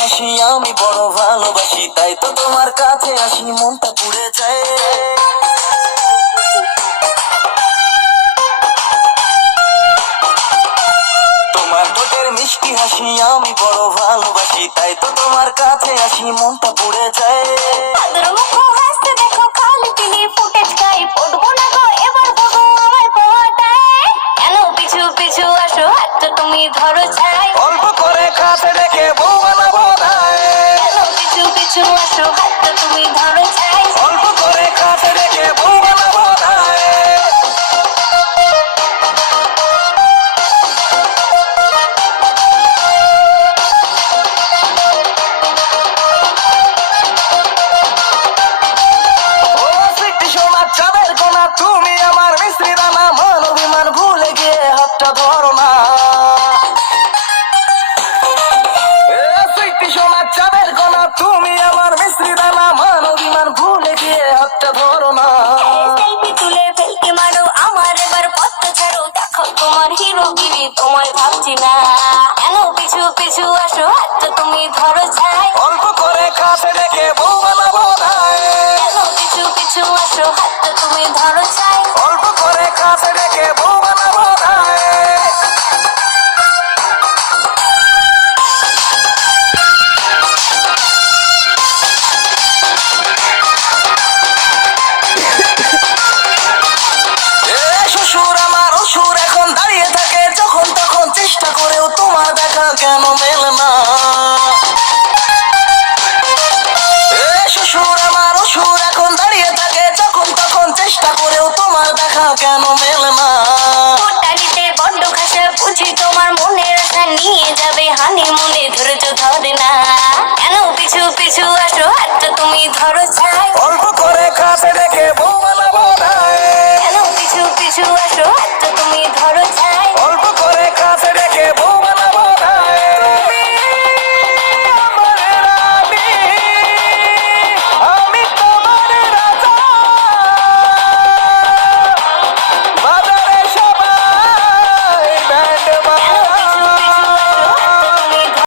হাসি আমি বড় ভালোবাসি, তাই তো তোমার কাছে আসি মনটা পুড়ে যায়। তোমার ঠোঁটের মিষ্টি হাসি আমি বড় ভালোবাসি, তাই তো তোমার কাছে আসি মনটা পুড়ে যায়। আদর মুখ হাসতে দেখো খালি পিলি ফুটেজ খাই, পড়বো না গো এবার বলো আমায় পাওয়া দেয়। কেন পিছু পিছু আসো হাতটা তুমি ধরো চাই, অল্প করে কাছে রেখে বউ বানাবো দায়। কেন পিছু পিছু আসো হাতটা তুমি ধরো চাই, অল্প করে কাছে রেখে বউ বানাবো দায়। চাঁদের কোনা তুমি আমার মিশ্রি দানা, মান অভিমান ভুলে গিয়ে হাতটা ধরো না। সোনার চাঁদের কোনা তুমি আমার মিশ্রি দানা, মান অভিমান ভুলে গিয়ে হাতটা ধরো না। সেলফি তুলে ফেলকে মারো আমার এবার পথটা ছাড়ো, দেখো তোমার হিরোগিরি তোমায় ভাবছি না। কেন পিছু পিছু আসো হাতটা তুমি ধরো চাই, অল্প করে কাছে রেখে বউ বানাবো দায়। কেন পিছু পিছু আসো হাতটা তুমি ধরো চাই, অল্প করে কাছে রেখে বউ বানাবো দায়। শ্বশুর আমার অসুর এখন দাঁড়িয়ে থাকে, যখন তখন চেষ্টা করেও তোমার দেখা কেন মেলে না। শ্বশুর আমার অসুর এখন দাঁড়িয়ে থাকে, যখন তখন চেষ্টা করেও তোমার দেখা কেন মেলে না। টানিতে বড্ড খাসা বুঝি তোমার মনের আশা, নিয়ে যাবে হানি মনে ধৈর্য ধরে না। কেন পিছু পিছু আসো হাতটা তুমি ধরো চাই,